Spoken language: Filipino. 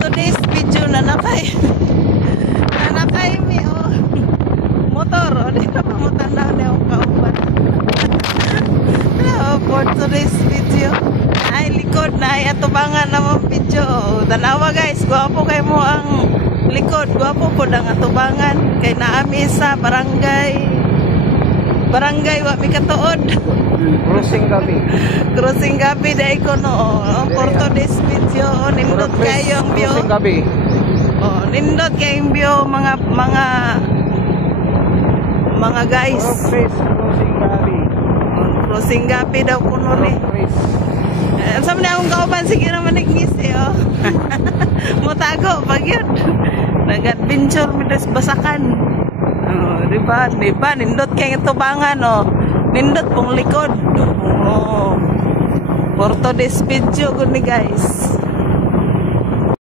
today's video na nakay mi motor di na pamutanaw na yung kauban. For today's video ay likod na ay atubangan naman video. Tanawa guys, guwapo kay mo ang likod, guwapo po ang atubangan kay naami sa barangay wa mi katuod. Crossing gabi dai ko no. For today's video nindot kayo ang view. Crossing gabi. Nindot kayo ang view mga guys. Crossing gabi. Crossing gabi daw kuno ni. Sabi na akong kauban sige naman nagngisi mutago pag yun. Nag-adventure midas basakan. Diba nindot kayo tubangan nindot pong likod. For today's video guni guys.